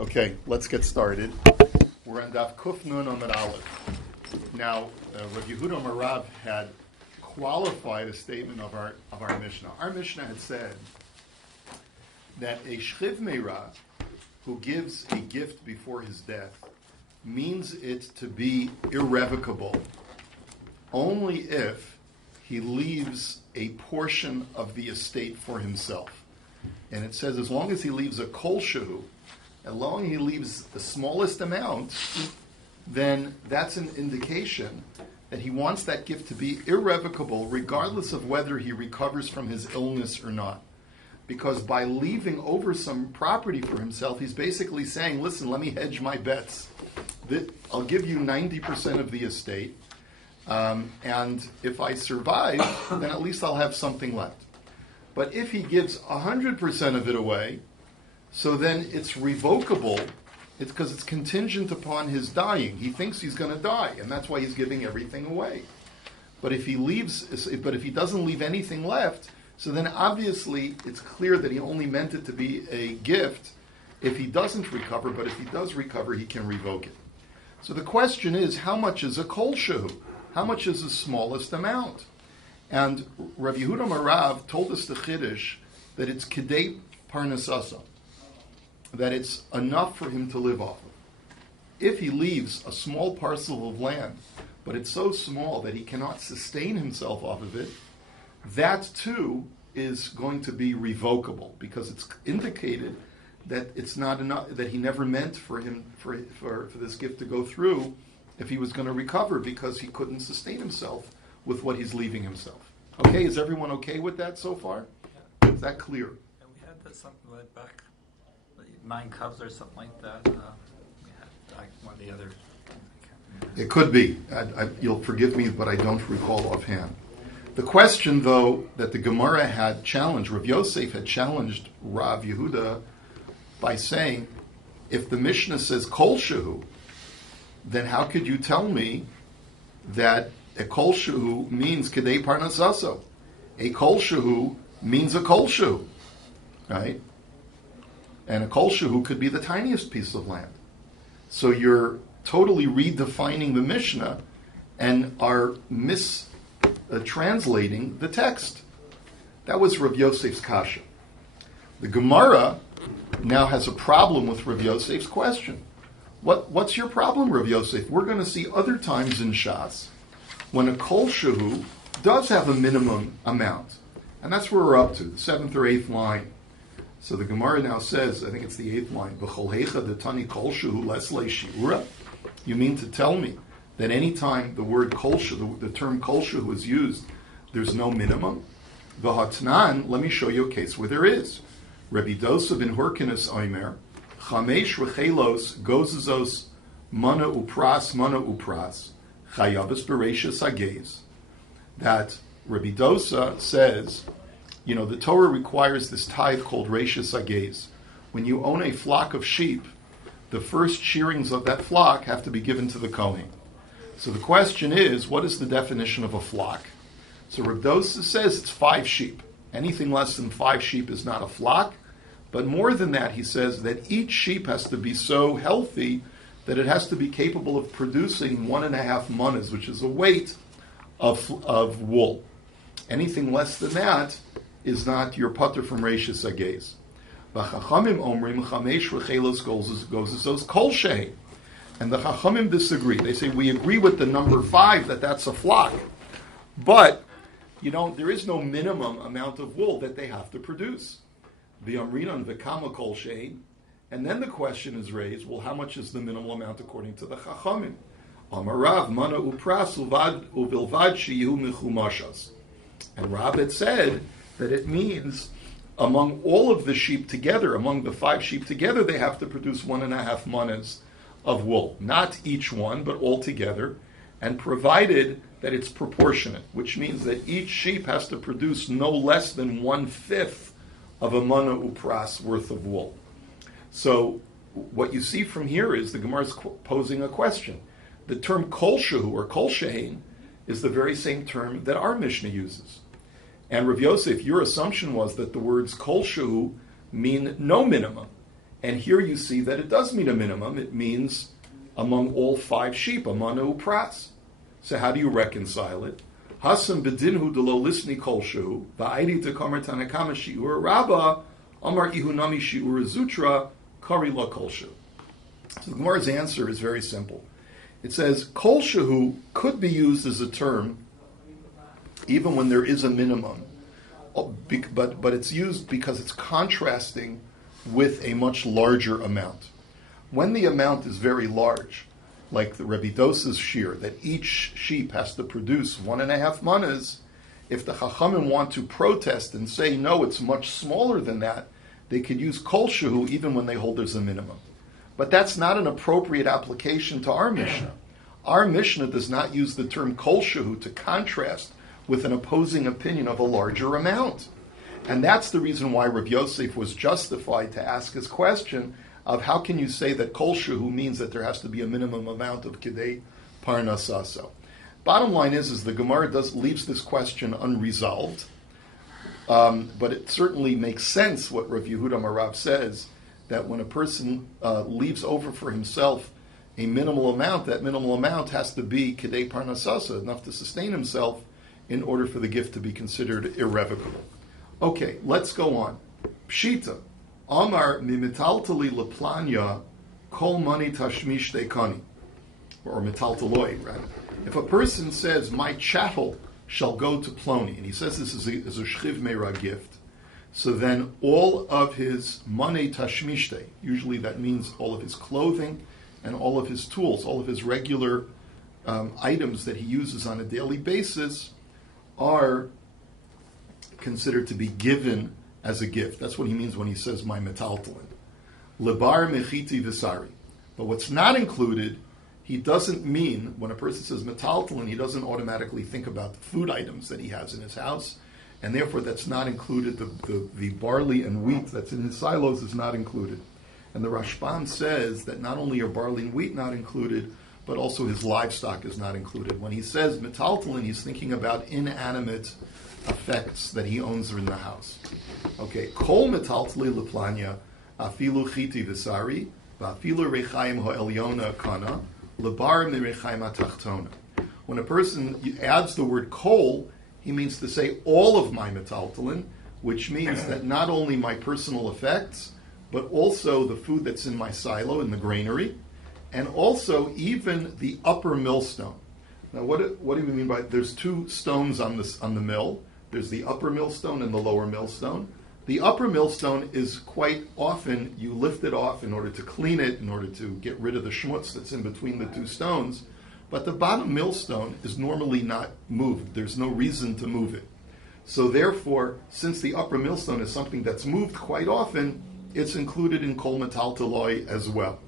Okay, let's get started. We're on Daf Kuf Nun Amud Aleph. Now, Rabbi Yehuda Marav had qualified a statement of our Mishnah. Our Mishnah had said that a Shchiv Meira who gives a gift before his death means it to be irrevocable only if he leaves a portion of the estate for himself. And it says as long as he leaves a kol shehu, as long as he leaves the smallest amount, then that's an indication that he wants that gift to be irrevocable regardless of whether he recovers from his illness or not. Because by leaving over some property for himself, he's basically saying, listen, let me hedge my bets. I'll give you 90% of the estate, and if I survive, then at least I'll have something left. But if he gives 100% of it away, so then it's revocable. It's because it's contingent upon his dying. He thinks he's going to die, and that's why he's giving everything away. But if he doesn't leave anything left, so then obviously it's clear that he only meant it to be a gift if he doesn't recover, but if he does recover, he can revoke it. So the question is, how much is a kol shehu? How much is the smallest amount? And Rabbi Yehuda Marav told us the Chiddush that it's kedei parnasasa, that it's enough for him to live off of. If he leaves a small parcel of land, but it's so small that he cannot sustain himself off of it, that too is going to be revocable because it's indicated that it's not enough, that he never meant for this gift to go through if he was going to recover because he couldn't sustain himself with what he's leaving himself. Okay, is everyone okay with that so far? Yeah. Is that clear? Yeah, we had that something like back, 9 Cubs or something like that. We had like one of the other. It could be. You'll forgive me, but I don't recall offhand. The question, though, that the Gemara had challenged, Rav Yosef had challenged Rav Yehuda by saying, if the Mishnah says kol shehu, then how could you tell me that a kol shehu means kedei parnasaso? A kol shehu means a kol shehu, right? And a kol shehu could be the tiniest piece of land. So you're totally redefining the Mishnah and are translating the text. That was Rav Yosef's kasha. The Gemara now has a problem with Rav Yosef's question. What's your problem, Rav Yosef? We're going to see other times in Shas when a kol shehu does have a minimum amount. And that's where we're up to, the 7th or 8th line. So the Gemara now says, I think it's the 8th line, B'chol heicha detani kol shehu leslei shiura? You mean to tell me that any time the word kol shehu, the term kol shehu is used, there's no minimum? V'hatnan, let me show you a case where there is. Rabbi Dosa ben Hurkinus Oimer, Chamesh rechelos gozizos mana upras, chayavas bereishas hagez. That Rabbi Dosa says, the Torah requires this tithe called reishas hagez. When you own a flock of sheep, the first shearings of that flock have to be given to the Kohen. So the question is, what is the definition of a flock? So Rabbi Dosa says it's 5 sheep. Anything less than 5 sheep is not a flock. But more than that, he says that each sheep has to be so healthy that it has to be capable of producing 1.5 manas, which is a weight of wool. Anything less than that is not your pater from reishas hagez. V'chachamim omrim chamesh rechelos gozizos kol shehi. And the chachamim disagree. They say, we agree with the number 5 that's a flock. But, there is no minimum amount of wool that they have to produce. V'amrinan v'kama kol shehi. And then the question is raised, well, how much is the minimal amount according to the chachamim? Amarav mana upras uvilvad shiyu mechumashas. And Rab had said that it means among all of the sheep together, among the 5 sheep together, they have to produce 1.5 manas of wool. Not each one, but all together, and provided that it's proportionate, which means that each sheep has to produce no less than 1/5 of a mana upras worth of wool. So what you see from here is the Gemara is posing a question. The term kol shehu or kol shehein is the very same term that our Mishnah uses. And Rav Yosef, your assumption was that the words kol shehu mean no minimum. And here you see that it does mean a minimum. It means among all 5 sheep, amanu pras. So how do you reconcile it? Hasam bedinhu de lo lisni kolshu, va'aydi te komer tanakama shi'ur rabba, amar ihunami shi'ur zutra, kari la kolshu. So the Gemara's answer is very simple. It says, kolshu could be used as a term even when there is a minimum, but it's used because it's contrasting with a much larger amount. When the amount is very large, like the Rabbi Dosa's shear, that each sheep has to produce 1.5 manas, if the Chachamim want to protest and say, no, it's much smaller than that, they could use kol shehu even when they hold there's a minimum. But that's not an appropriate application to our Mishnah. Our Mishnah does not use the term kol shehu to contrast with an opposing opinion of a larger amount. And that's the reason why Rabbi Yosef was justified to ask his question of how can you say that kol shehu means that there has to be a minimum amount of kidei parnasaso. Bottom line is the Gemara leaves this question unresolved, but it certainly makes sense what Rav Yehuda Marav says, that when a person leaves over for himself a minimal amount, that minimal amount has to be kidei parnasasa, enough to sustain himself in order for the gift to be considered irrevocable. Okay, let's go on. Pshita. Amar mimitaltali leplanya kol mani tashmish dekani. Or mitaltaloi, rather. If a person says, my chattel shall go to Ploni, and he says this is a shchiv meira gift, so then all of his money tashmishte, usually that means all of his clothing and all of his tools, all of his regular items that he uses on a daily basis are considered to be given as a gift. That's what he means when he says my metaltalin. Lebar mechiti visari. But what's not included, he doesn't mean, when a person says metaltalin, he doesn't automatically think about the food items that he has in his house, and therefore that's not included. The barley and wheat that's in his silos is not included. And the Rashban says that not only are barley and wheat not included, but also his livestock is not included. When he says metaltalin, he's thinking about inanimate effects that he owns in the house. Okay, kol metaltali leplanya afilu chiti visari v'afilu rechaim ha'elyona kana lebar mirechaim ha'tachtona. When a person adds the word kol, he means to say all of my metaltalin, which means that not only my personal effects, but also the food that's in my silo in the granary, and also even the upper millstone. Now, what do we mean by? There's 2 stones on the mill. There's the upper millstone and the lower millstone. The upper millstone is quite often you lift it off in order to clean it, in order to get rid of the schmutz that's in between the 2 stones. But the bottom millstone is normally not moved. There's no reason to move it. So therefore, since the upper millstone is something that's moved quite often, it's included in kol metaltaloi as well.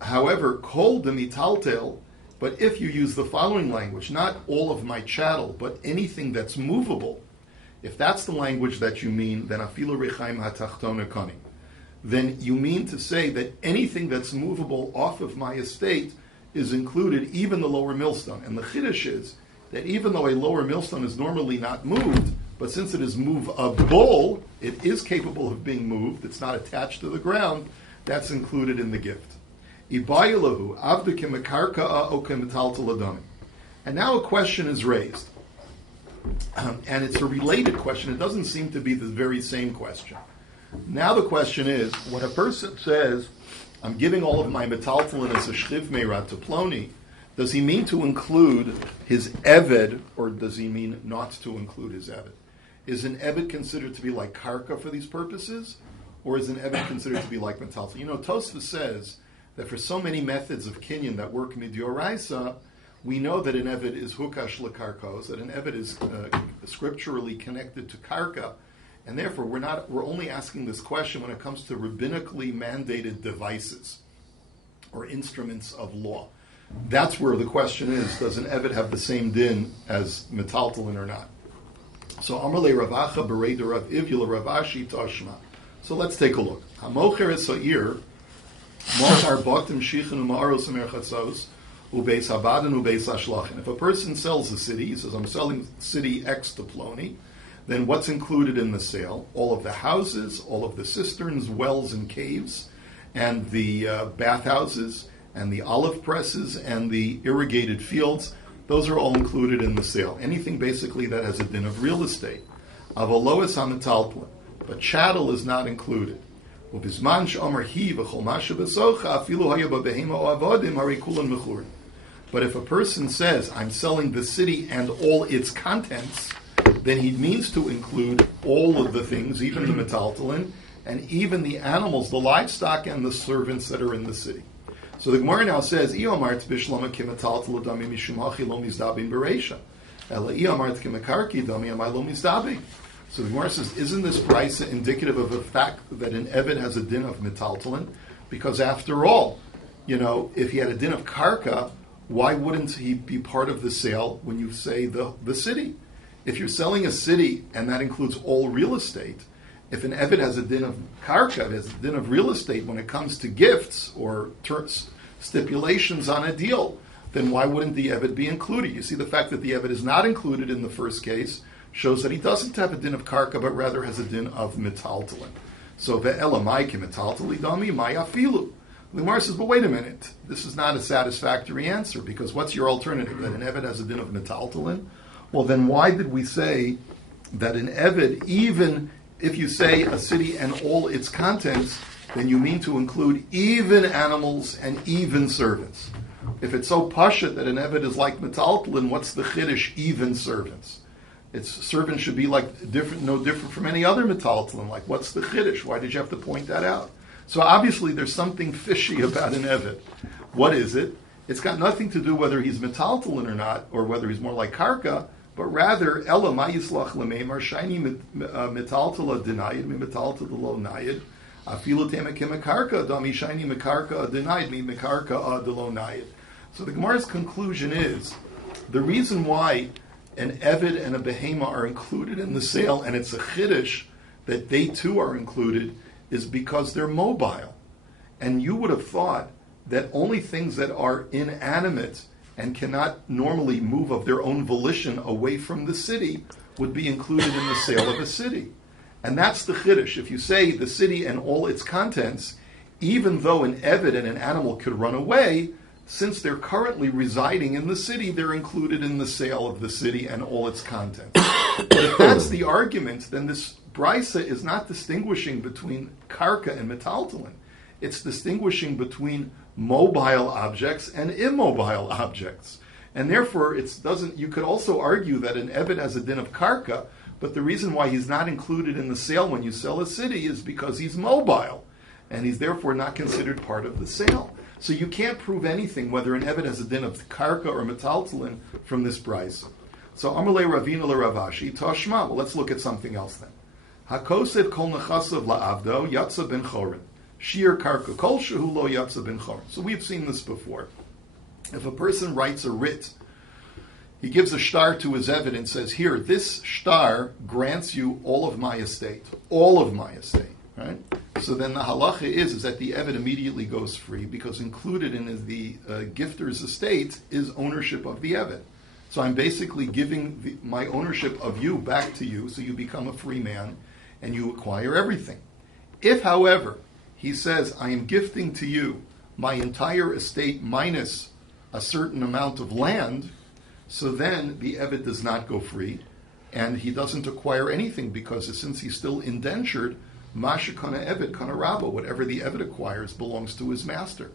However, kol demitaltel, but if you use the following language, not all of my chattel, but anything that's movable, if that's the language that you mean, then afilu rechaim hatachtona kani. Then you mean to say that anything that's movable off of my estate is included, even the lower millstone. And the chiddush is that even though a lower millstone is normally not moved, but since it is movable, it is capable of being moved, it's not attached to the ground, that's included in the gift. And now a question is raised. And it's a related question. It doesn't seem to be the very same question. Now the question is, when a person says, I'm giving all of my metaltalin as a shchiv meira to Ploni, does he mean to include his eved, or does he mean not to include his eved? Is an eved considered to be like karka for these purposes? Or is an eved considered to be like metaltalin? You know, Tosfos says that for so many methods of kinyan that work midyoraisa, we know that an eved is hukash lekarkos, that an eved is scripturally connected to karka, and therefore we're only asking this question when it comes to rabbinically mandated devices or instruments of law. That's where the question is, does an eved have the same din as metaltalin or not? So Amarle Ravacha Bereda Rav Ivula Ravashi Tashma. So let's take a look. Hamocher es ha'ir Mochar Batim Shichin U'Ma'aros U'Merchatzos U'Beis Habadan U'Beis Hashlachin. If a person sells a city, he says, I'm selling city X to Ploni, then what's included in the sale? All of the houses, all of the cisterns, wells, and caves. and the bathhouses and the olive presses and the irrigated fields, those are all included in the sale. Anything basically that has a din of real estate. Avolois hamitaltlin, but chattel is not included. But if a person says, I'm selling the city and all its contents, then he means to include all of the things, even the metaltalin, and even the animals, the livestock, and the servants that are in the city. So the Gemara now says, "Iomart bishlama kimetaltal dami mishum hachi lo mizdabin bereisha, ela iomart kimekarki dami amai lo mizdabin." So the Gemara says, isn't this brisa indicative of the fact that an eved has a din of metaltalin? Because after all, if he had a din of karka, why wouldn't he be part of the sale when you say the city? If you're selling a city and that includes all real estate, if an eved has a din of karka, has a din of real estate when it comes to gifts or stipulations on a deal, then why wouldn't the eved be included? You see, the fact that the eved is not included in the first case shows that he doesn't have a din of karka, but rather has a din of metaltalin. So ve'ela maiki metaltali dami mayafilu. The Gemara says, but wait a minute, this is not a satisfactory answer, because what's your alternative? That an eved has a din of metaltalin? Well, then why did we say that an eved, even if you say a city and all its contents, then you mean to include even animals and even servants? If it's so pashut that an eved is like metaltalin, what's the chiddush even servants? Its servants should be no different from any other metaltalin. Like, what's the chiddush? Why did you have to point that out? So obviously there's something fishy about an eved. What is it? It's got nothing to do whether he's metaltalin or not, or whether he's more like karka, but rather ela ma yislach lemeimar shayni metaltala denayid mi metaltala lo nayid afilu temekim karka dami shayni mekarka denayid mi mekarka delo nayid. So the Gemara's conclusion is the reason why an eved and a behema are included in the sale, and it's a chiddush that they too are included, is because they're mobile. And you would have thought that only things that are inanimate and cannot normally move of their own volition away from the city would be included in the sale of a city. And that's the chiddush. If you say the city and all its contents, even though an eved and an animal could run away, since they're currently residing in the city, they're included in the sale of the city and all its contents. But if that's the argument, then this brisa is not distinguishing between karka and metaltalin. It's distinguishing between mobile objects and immobile objects. And therefore, you could also argue that an eved has a din of karka, but the reason why he's not included in the sale when you sell a city is because he's mobile, and he's therefore not considered part of the sale. So you can't prove anything, whether an eved has a din of karka or metaltalin, from this brisa. So Amalei Ravina LeRavashi Tashma. Well, let's look at something else then. Hakosev kol nechasav la'avdo yatsa ben chorin. Shir karka kol shehu lo yatsa ben chorin. So we've seen this before. If a person writes a writ, he gives a shtar to his eved and says, here, this shtar grants you all of my estate. All of my estate. Right? So then the halacha is that the eved immediately goes free, because included in the gifter's estate is ownership of the eved. So I'm basically giving my ownership of you back to you, so you become a free man and you acquire everything. If, however, he says, I am gifting to you my entire estate minus a certain amount of land, so then the eved does not go free, and he doesn't acquire anything, because since he's still indentured, Masha kana eved kana rabba, whatever the eved acquires belongs to his master.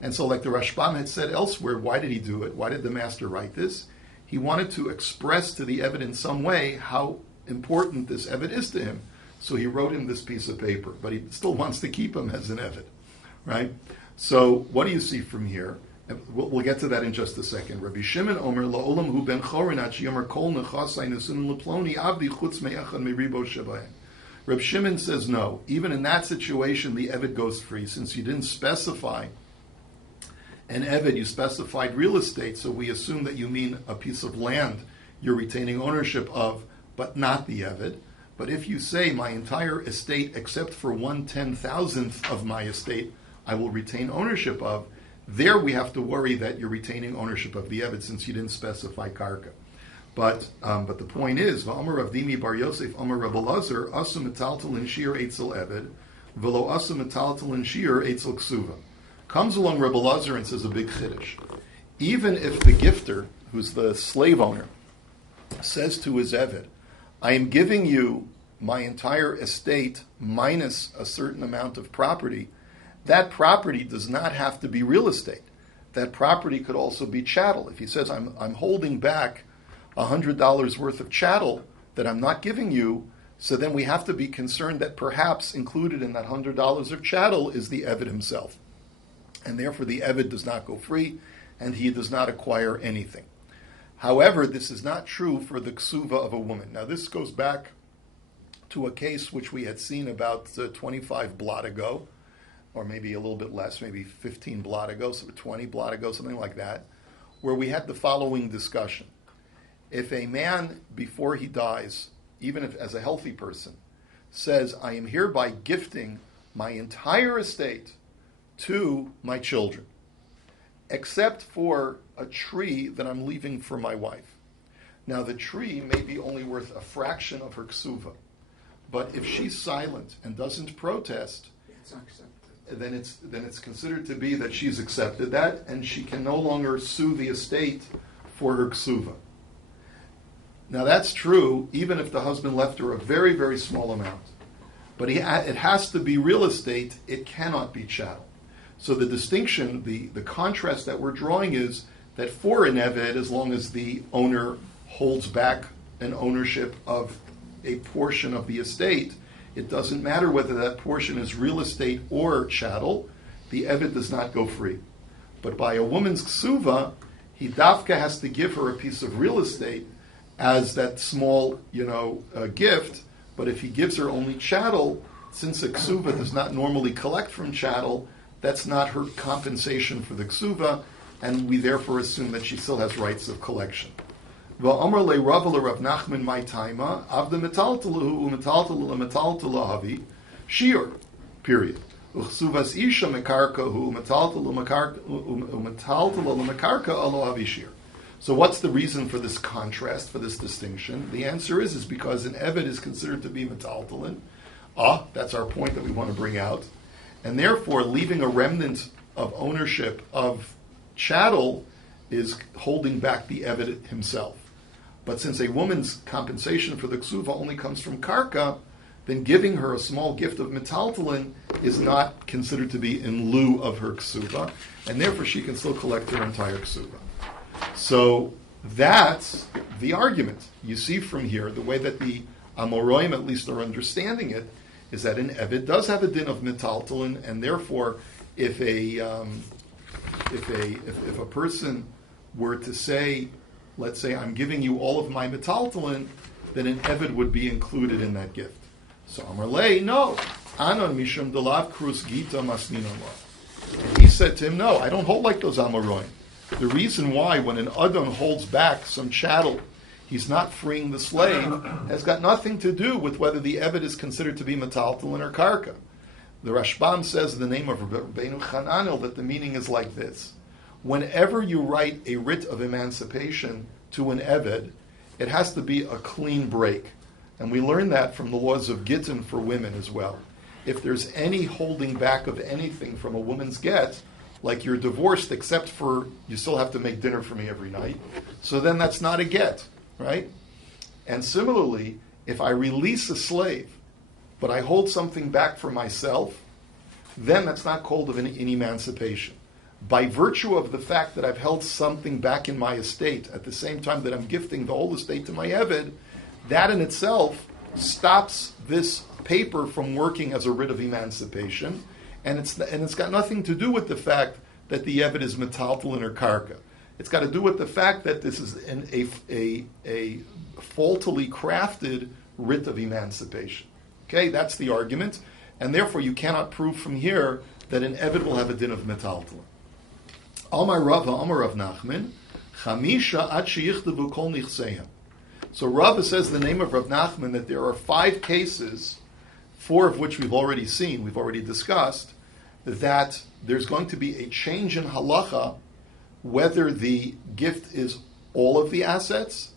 And so, like the Rashbam had said elsewhere, why did he do it? Why did the master write this? He wanted to express to the eved in some way how important this eved is to him. So he wrote him this piece of paper, but he still wants to keep him as an eved, right? So what do you see from here? We'll get to that in just a second. Rabbi Shimon Omer la'olam hu ben chorin at sheyomer kol nechasai nesun leploni avdi chutz me'echad meribo shabayim. Rabbi Shimon says no. Even in that situation, the eved goes free, since you didn't specify an eved, you specified real estate, so we assume that you mean a piece of land you're retaining ownership of, but not the eved. But if you say my entire estate, except for 1/10,000th of my estate, I will retain ownership of, there we have to worry that you're retaining ownership of the eved, since you didn't specify karka. But the point is, V'amar Rav Dimi Bar Yosef Amar Rabbi Lazar Asu Metaltal in Shir Eitzel Eved V'lo asa metaltalin shir eitzel ksuva. Comes along Rebbe Lazar and says a big chiddush. Even if the gifter, who's the slave owner, says to his eved, I am giving you my entire estate minus a certain amount of property, that property does not have to be real estate. That property could also be chattel. If he says, I'm holding back $100 worth of chattel that I'm not giving you, so then we have to be concerned that perhaps included in that $100 of chattel is the eved himself. And therefore the eved does not go free, and he does not acquire anything. However, this is not true for the ksuva of a woman. Now this goes back to a case which we had seen about 25 blot ago, or maybe a little bit less, maybe 15 blot ago, so 20 blot ago, something like that, where we had the following discussion. If a man, before he dies, even if as a healthy person, says, I am hereby gifting my entire estate to my children, except for a tree that I'm leaving for my wife. Now the tree may be only worth a fraction of her ksuva, but if she's silent and doesn't protest, then it's considered to be that she's accepted that, and she can no longer sue the estate for her ksuva. Now that's true even if the husband left her a very, very small amount. But it has to be real estate, it cannot be chattel. So the distinction, the contrast that we're drawing is that for an eved, as long as the owner holds back an ownership of a portion of the estate, it doesn't matter whether that portion is real estate or chattel, the eved does not go free. But by a woman's ksuva, he dafka has to give her a piece of real estate as that small, gift. But if he gives her only chattel, since a ksuva does not normally collect from chattel, that's not her compensation for the ksuva, and we therefore assume that she still has rights of collection. V'amar le Rav Rav Nachman my taima avda metaltalu metaltalu havi shir. Period. Uchsuvas isha mekarka hu metaltalu mekarka alo havi shir. So what's the reason for this contrast, for this distinction? The answer is because an eved is considered to be metaltalin. That's our point that we want to bring out. And therefore, leaving a remnant of ownership of chattel is holding back the eved himself. But since a woman's compensation for the ksuva only comes from karka, then giving her a small gift of metaltalin is not considered to be in lieu of her ksuva, and therefore she can still collect her entire ksuva. So that's the argument. You see from here, the way that the Amoroim at least are understanding it, is that an eved does have a din of metaltalin, and therefore, if a person were to say, let's say, I'm giving you all of my metaltalin, then an eved would be included in that gift. So Amar Lei, no. Anon mishum delav krus gita masninon lo. He said to him, no, I don't hold like those Amoroim. The reason why, when an Adon holds back some chattel, he's not freeing the slave, has got nothing to do with whether the eved is considered to be metaltalin or karka. The Rashbam says in the name of Rabbeinu Chananel that the meaning is like this. Whenever you write a writ of emancipation to an eved, it has to be a clean break. And we learn that from the laws of Gittin for women as well. If there's any holding back of anything from a woman's get, like you're divorced except for you still have to make dinner for me every night, so then that's not a get, right? And similarly, if I release a slave, but I hold something back for myself, then that's not called an emancipation. By virtue of the fact that I've held something back in my estate at the same time that I'm gifting the whole estate to my eved, that in itself stops this paper from working as a writ of emancipation, and it's got nothing to do with the fact that the eved is metaltalin or karka. It's got to do with the fact that this is a faultily crafted writ of emancipation. Okay, that's the argument, and therefore you cannot prove from here that an eved will have a din of metaltalin. Amar Rav Nachman, Chamisha ad sheyichtavu kol nichseihem. So Rava says in the name of Rav Nachman that there are 5 cases, 4 of which we've already seen, we've already discussed, that there's going to be a change in halacha whether the gift is all of the assets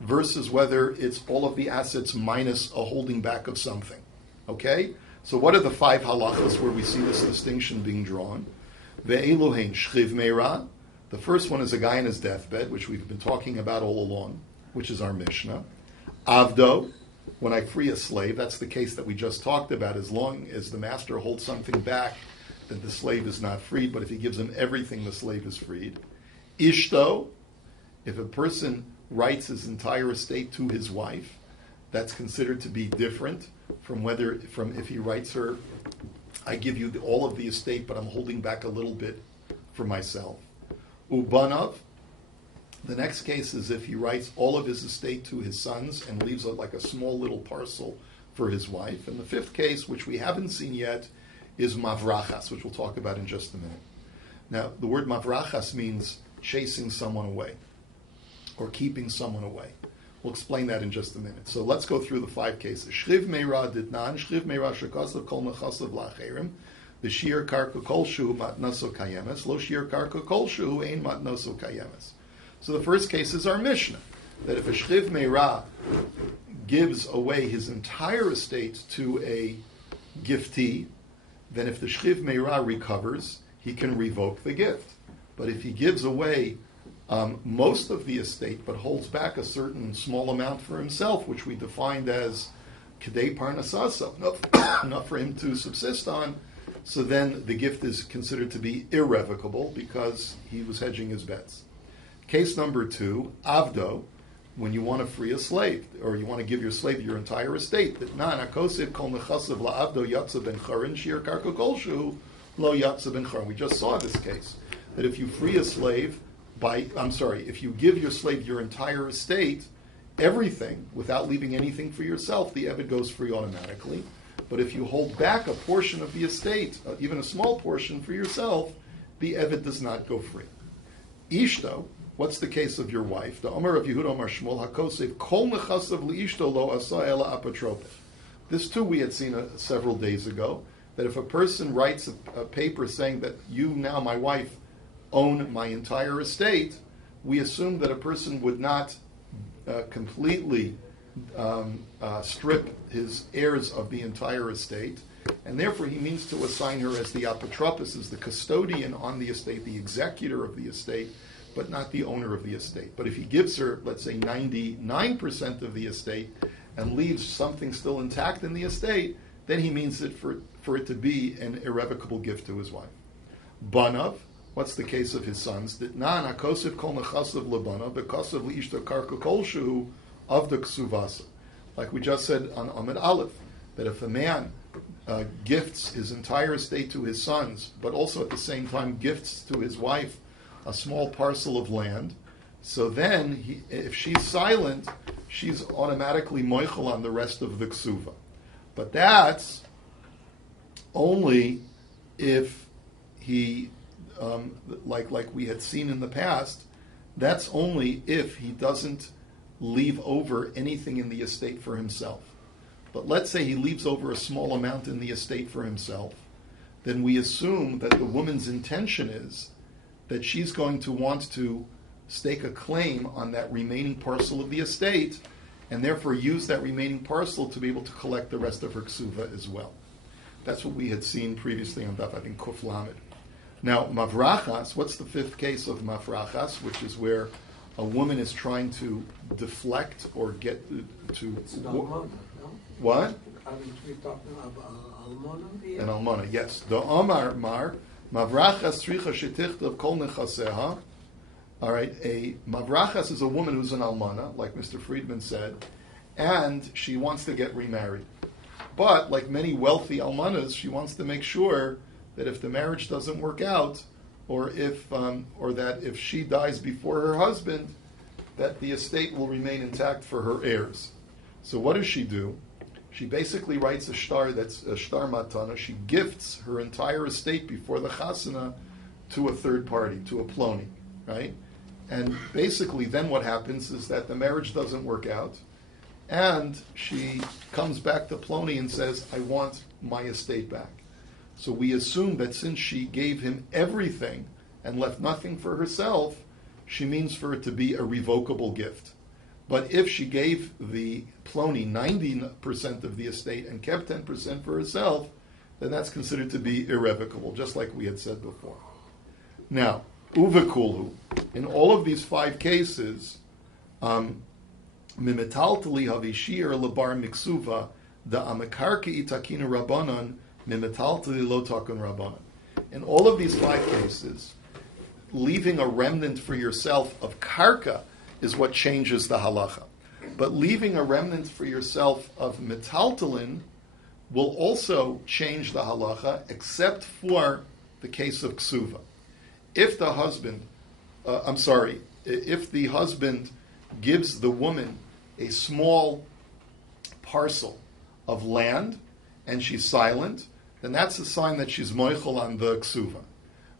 versus whether it's all of the assets minus a holding back of something. Okay? So what are the 5 halachas where we see this distinction being drawn? Ve'eluhein shchiv meira. The first one is a guy in his deathbed, which we've been talking about all along, which is our Mishnah. Avdo, when I free a slave, that's the case that we just talked about. As long as the master holds something back, then the slave is not freed. But if he gives him everything, the slave is freed. Ishto, if a person writes his entire estate to his wife, that's considered to be different from if he writes her, I give you all of the estate, but I'm holding back a little bit for myself. Ubanav, the next case is if he writes all of his estate to his sons and leaves like a small little parcel for his wife. And the 5th case, which we haven't seen yet, is mavrachas, which we'll talk about in just a minute. Now, the word mavrachas means chasing someone away or keeping someone away. We'll explain that in just a minute. So let's go through the 5 cases. Shchiv meira ditnan, shchiv meira shekasav kol mechasav lacherim, v'shir karka kol shu matnaso kayemes, lo shir karka kol shu ein matnaso kayemes. So the first case is our Mishnah, that if a shchiv meira gives away his entire estate to a giftee, then if the shchiv meira recovers, he can revoke the gift. But if he gives away most of the estate, but holds back a certain small amount for himself, which we defined as kedei parnasasa, enough for him to subsist on, so then the gift is considered to be irrevocable because he was hedging his bets. Case number 2, avdo, when you want to free a slave, or you want to give your slave your entire estate, that we just saw this case, that if you free a slave, if you give your slave your entire estate, everything, without leaving anything for yourself, the Eved goes free automatically. But if you hold back a portion of the estate, even a small portion for yourself, the Eved does not go free. Ishto, what's the case of your wife? The Omer of Yehuda Omer Shmuel HaKosev Kol Mechasav Liishto Lo Asa Ela Apotropeh. This too we had seen several days ago, that if a person writes a paper saying that you now, my wife, own my entire estate, we assume that a person would not completely strip his heirs of the entire estate, and therefore he means to assign her as the apotropos, as the custodian on the estate, the executor of the estate, but not the owner of the estate. But if he gives her, let's say, 99% of the estate and leaves something still intact in the estate, then he means it for it to be an irrevocable gift to his wife. Banav, what's the case of his sons? That nan akosiv kol nechasav lebana bekasav liishto karka kolshu of the ksuvasa. Like we just said on Amid Aleph, that if a man gifts his entire estate to his sons, but also at the same time gifts to his wife a small parcel of land, so then if she's silent, she's automatically moichel on the rest of the ksuva. But that's only if he, like we had seen in the past, that's only if he doesn't leave over anything in the estate for himself. But let's say he leaves over a small amount in the estate for himself, then we assume that the woman's intention is that she's going to want to stake a claim on that remaining parcel of the estate, and therefore use that remaining parcel to be able to collect the rest of her ksuva as well. That's what we had seen previously on Daf, I think, Kuf Lamed. Now, mavrachas, what's the 5th case of mavrachas, which is where a woman is trying to deflect or get to... It's an almana, no? What? We're talking about almana here? An almana, yes. The Omar Mar, mavrachas tzricha shetichtav kol nechaseha. All right, a mavrachas is a woman who's an almana, like Mr. Friedman said, and she wants to get remarried. But, like many wealthy almanas, she wants to make sure that if the marriage doesn't work out, or that if she dies before her husband, that the estate will remain intact for her heirs. So what does she do? She basically writes a shtar that's a shtar matana. She gifts her entire estate before the chasana to a third party, to a ploni, right? And basically then what happens is that the marriage doesn't work out, and she comes back to ploni and says, I want my estate back. So we assume that since she gave him everything and left nothing for herself, she means for it to be a revocable gift. But if she gave the ploni 90% of the estate and kept 10% for herself, then that's considered to be irrevocable, just like we had said before. Now, uvekulhu, in all of these 5 cases, mimetaltali havishir lebar miksuva, the amakarki itakina rabbanon, mimetaltali lo takun rabbanon. In all of these 5 cases, leaving a remnant for yourself of karka is what changes the halacha. But leaving a remnant for yourself of metaltalin will also change the halacha, except for the case of ksuva. If the husband, if the husband gives the woman a small parcel of land and she's silent, then that's a sign that she's moichel on the ksuva.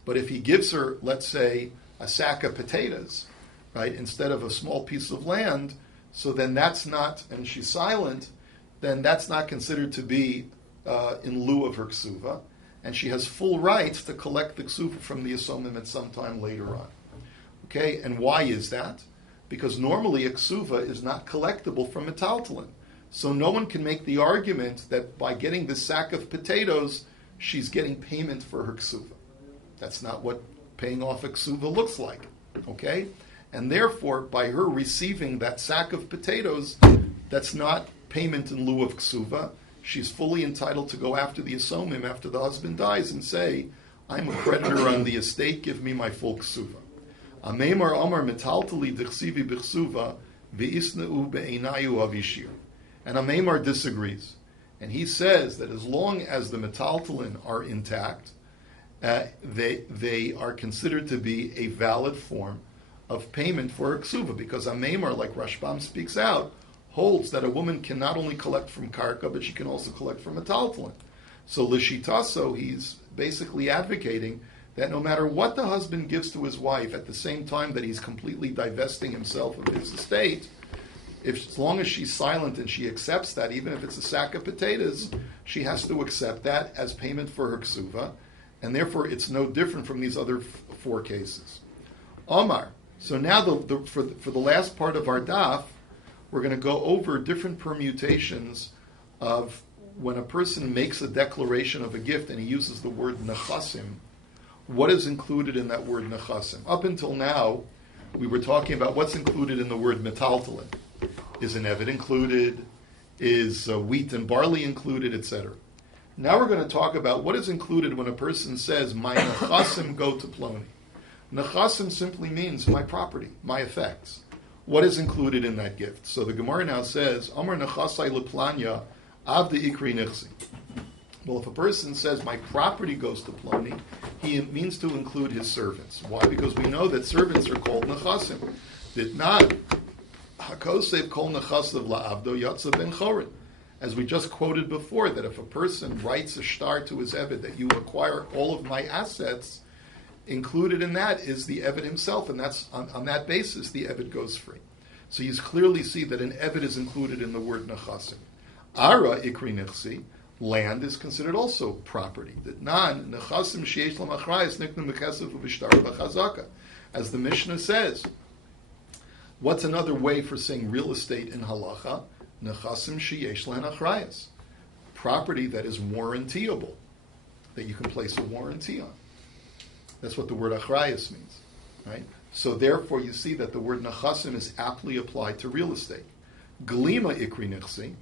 But if he gives her, let's say, a sack of potatoes, right, instead of a small piece of land, so then that's not, and she's silent, then that's not considered to be in lieu of her ksuva, and she has full rights to collect the ksuva from the asomim at some time later on. Okay, and why is that? Because normally a ksuva is not collectible from metaltalin. So no one can make the argument that by getting this sack of potatoes, she's getting payment for her ksuva. That's not what paying off a ksuva looks like. Okay? And therefore, by her receiving that sack of potatoes, that's not payment in lieu of ksuva. She's fully entitled to go after the asomim after the husband dies and say, I'm a creditor on the estate, give me my full ksuva. Ameimar Omar metaltali dechsivi b'ksuva v'isneu be'einayu avishir. And Ameimar disagrees. And he says that as long as the metaltalin are intact, they are considered to be a valid form of payment for a ksuva, because Ameimar, like Rashbam speaks out, holds that a woman can not only collect from karka, but she can also collect from metaltalin. So Lishitaso, he's basically advocating that no matter what the husband gives to his wife, at the same time that he's completely divesting himself of his estate, as long as she's silent and she accepts that, even if it's a sack of potatoes, she has to accept that as payment for her ksuva, and therefore it's no different from these other 4 cases. Omar. So now for the last part of our daf, we're going to go over different permutations of when a person makes a declaration of a gift and he uses the word nechasim. What is included in that word nechasim? Up until now, we were talking about what's included in the word metaltalin. Is an eved included? Is wheat and barley included, etc.? Now we're going to talk about what is included when a person says, my nechasim go to Ploni. Nechasim simply means my property, my effects. What is included in that gift? So the Gemara now says, Amar nechasai leplanya avda ikri nechsi. Well, if a person says, my property goes to Ploni, he means to include his servants. Why? Because we know that servants are called nechasim. Did not hakosev kol nechasav la'avdo yatsa ben chorin. As we just quoted before, that if a person writes a shtar to his eved that you acquire all of my assets, included in that is the eved himself, and that's on that basis the eved goes free. So you clearly see that an eved is included in the word nechasim. Ara ikri nechsi, land is considered also property. That non nechasim sheish lamachrayis niknu mekesef uvishtar b'chazaka, as the Mishnah says. What's another way for saying real estate in halacha? Nechasim sheish lahen achrayis, property that is warrantyable, that you can place a warranty on. That's what the word achrayis means, right? So therefore, you see that the word nechasim is aptly applied to real estate. Glima ikri nechsi,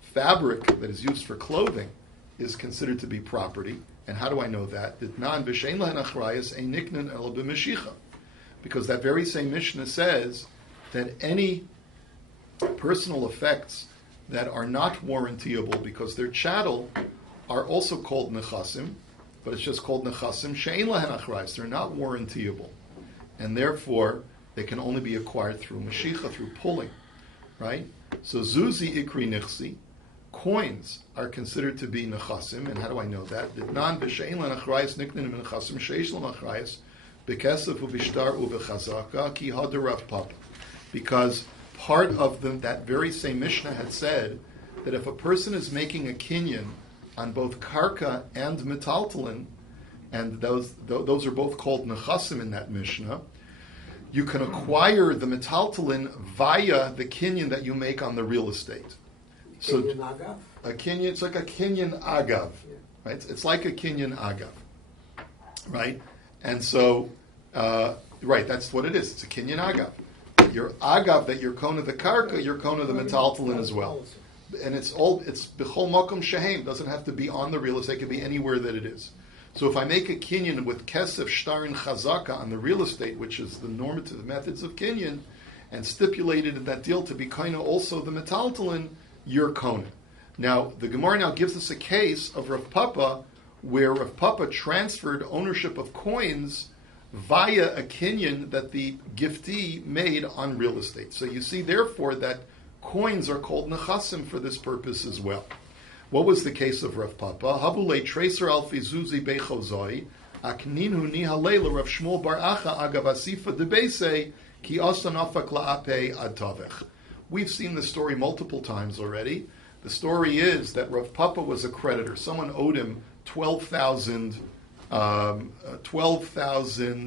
fabric that is used for clothing, is considered to be property. And how do I know that? Because that very same Mishnah says that any personal effects that are not warrantyable because they're chattel are also called nechasim, but it's just called nechasim she'ein lahen achrayis. They're not warrantyable, and therefore they can only be acquired through mashicha, through pulling, right? So zuzi ikri nichsi, coins are considered to be nechasim, and how do I know that? Ditnan b'she'ein lahen achrayis niknin nechasim sheish lam achrayis b'kesef u'bishtar u'b'chazaka ki hadarav papa, because part of that very same Mishnah had said that if a person is making a kinyan on both karka and metaltalin, and those are both called nechasim in that Mishnah, you can acquire the metaltalin via the kinyan that you make on the real estate. So Kenyan Agav. a kinyan, it's like a kinyan agav, Yeah. right? It's like a kinyan agav, right? And so, right, that's what it is. It's a kinyan agav. Your agav that you're kona the karka, you're kona the metaltalin as well. And it's b'chol makom shehem. Doesn't have to be on the real estate. It can be anywhere that it is. So if I make a kinyan with kesef, shtar, and chazaka on the real estate, which is the normative methods of kinyan, and stipulated in that deal to be kona also the metaltalin, you're kona. Now the Gemara now gives us a case of Rav Papa, where Rav Papa transferred ownership of coins via a kinyan that the giftee made on real estate. So you see, therefore, that coins are called nechasim for this purpose as well. What was the case of Rav Papa? Havule tracer alfi zuzi bechozoi akninu nihalela Rav Shmuel bar Acha agav asifa debese ki asanafak laape ad tavech. We've seen this story multiple times already. The story is that Rav Papa was a creditor. Someone owed him 12,000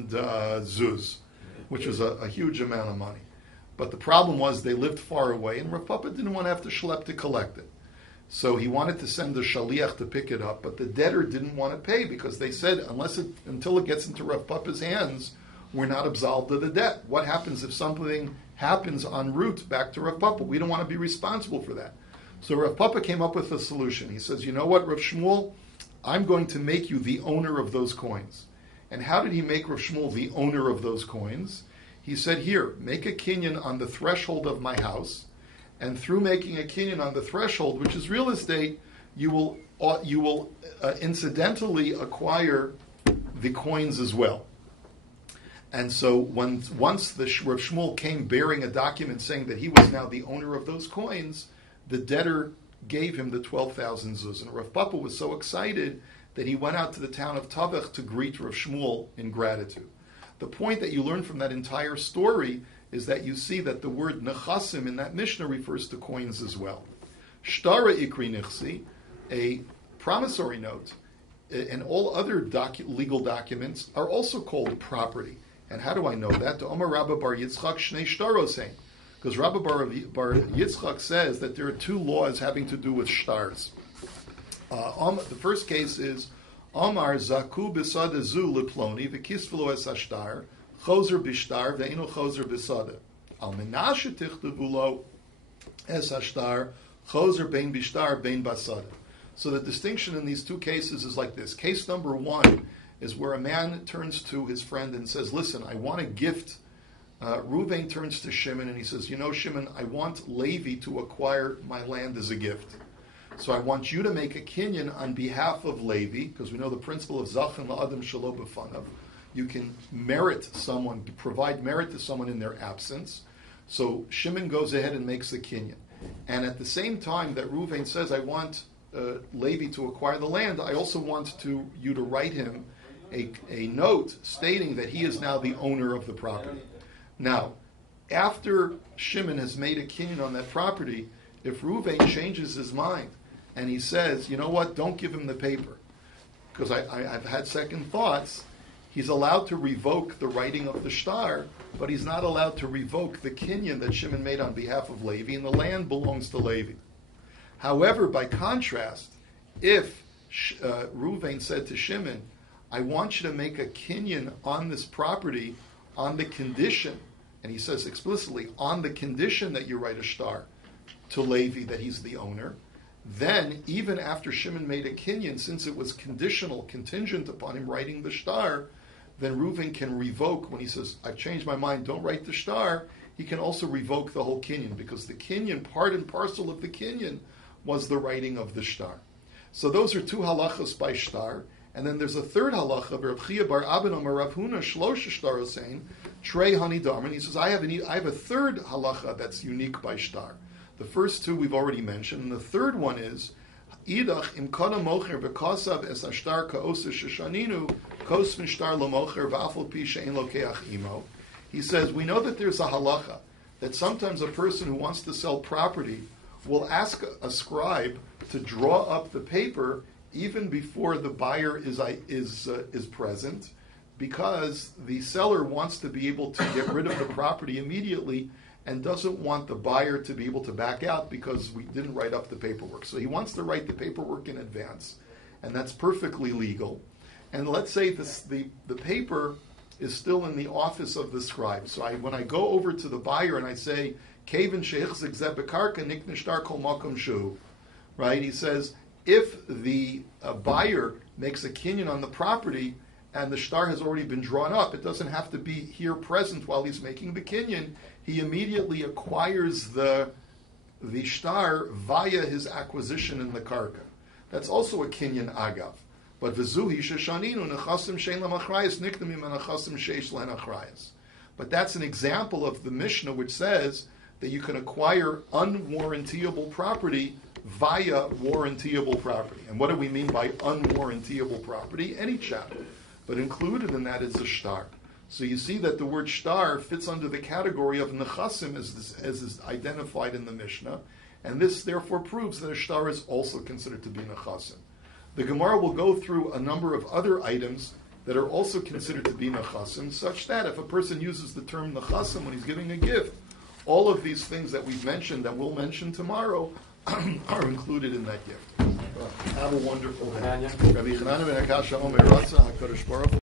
zuz, which was a huge amount of money. But the problem was they lived far away, and Rav Papa didn't want to have to schlep to collect it. So he wanted to send the shaliach to pick it up, but the debtor didn't want to pay because they said, until it gets into Rav Papa's hands, we're not absolved of the debt. What happens if something happens en route back to Rav Papa? We don't want to be responsible for that. So Rav Papa came up with a solution. He says, you know what, Rav Shmuel, I'm going to make you the owner of those coins. And how did he make Rav Shmuel the owner of those coins? He said, here, make a kinyan on the threshold of my house, and through making a kinyan on the threshold, which is real estate, you will incidentally acquire the coins as well. And so once the Rav Shmuel came bearing a document saying that he was now the owner of those coins, the debtor gave him the 12,000 zuz. And Rav Papa was so excited that he went out to the town of Tavech to greet Rav Shmuel in gratitude. The point that you learn from that entire story is that you see that the word nechasim in that Mishnah refers to coins as well. Shtara ikri nichsi, a promissory note, and all other legal documents are also called property. And how do I know that? The Omar Rabbi Bar Yitzchak Shnei Shtaros, because Rabbi Bar Yitzchak says that there are two laws having to do with shtars. The first case is Omar Zaku Bisada Zu Liploni Vikisvelo Es Ashtar Choser Bishtar Ve'inu Choser Bisada Al Menashe Tichtavulo Es Ashtar Choser Bein Bishtar Bein Basada. So the distinction in these two cases is like this. Case number one is where a man turns to his friend and says, listen, I want a gift. Reuven turns to Shimon and he says, you know, Shimon, I want Levi to acquire my land as a gift. So I want you to make a kinyan on behalf of Levi, because we know the principle of Zachan La'adam Shelo B'fanav. You can provide merit to someone in their absence. So Shimon goes ahead and makes the kinyan. And at the same time that Reuven says, I want Levi to acquire the land, I also want you to write him a note stating that he is now the owner of the property. Now, after Shimon has made a kinyan on that property, if Reuven changes his mind and he says, you know what, don't give him the paper, because I've had second thoughts, he's allowed to revoke the writing of the shtar, but he's not allowed to revoke the kinyan that Shimon made on behalf of Levi, and the land belongs to Levi. However, by contrast, if Reuven said to Shimon, I want you to make a kinyan on this property on the condition, and he says explicitly, on the condition that you write a shtar to Levi that he's the owner, then even after Shimon made a kinyan, since it was contingent upon him writing the shtar, then Reuven can revoke when he says, I've changed my mind, don't write the shtar, he can also revoke the whole kinyan, because the kinyan, part and parcel of the kinyan, was the writing of the shtar. So those are two halachas by shtar. And then there's a third halacha, Rav Chia bar Abin Amar Rav Huna Shlosh Shtar saying, Trey Hani Darman. He says, I have a third halacha that's unique by shtar. The first two we've already mentioned, and the third one is Idach im kana mocher v'kasav es ashtar ka'osa sheshaninu kos min shtar lomocher v'afal pi she'en lokeach imo. He says, we know that there's a halacha that sometimes a person who wants to sell property will ask a scribe to draw up the paper even before the buyer is present, because the seller wants to be able to get rid of the property immediately and doesn't want the buyer to be able to back out because we didn't write up the paperwork. So he wants to write the paperwork in advance, and that's perfectly legal. And let's say the paper is still in the office of the scribe. So when I go over to the buyer and I say, Kaven she'ich zeh bekarka nikne shtar kol makom shehu, right? He says, if the buyer makes a kinyan on the property and the shtar has already been drawn up, it doesn't have to be here present while he's making the kinyan. He immediately acquires the shtar via his acquisition in the karka. That's also a kinyan agav. But v'zuhi sheshaninu nechasim shein lamachrayas niknamim nechasim sheish lenachrayas. But that's an example of the Mishnah which says that you can acquire unwarrantable property via warrantable property. And what do we mean by unwarrantable property? Any chattel. But included in that is a shtar. So you see that the word shtar fits under the category of nechasim as is identified in the Mishnah. And this therefore proves that a shtar is also considered to be nechasim. The Gemara will go through a number of other items that are also considered to be nechasim, such that if a person uses the term nechasim when he's giving a gift, all of these things that we've mentioned, that we'll mention tomorrow, are included in that gift. Have a wonderful day. Rabbi Chananah ben Akasha Omer Ratzah HaKadosh Baruch Hu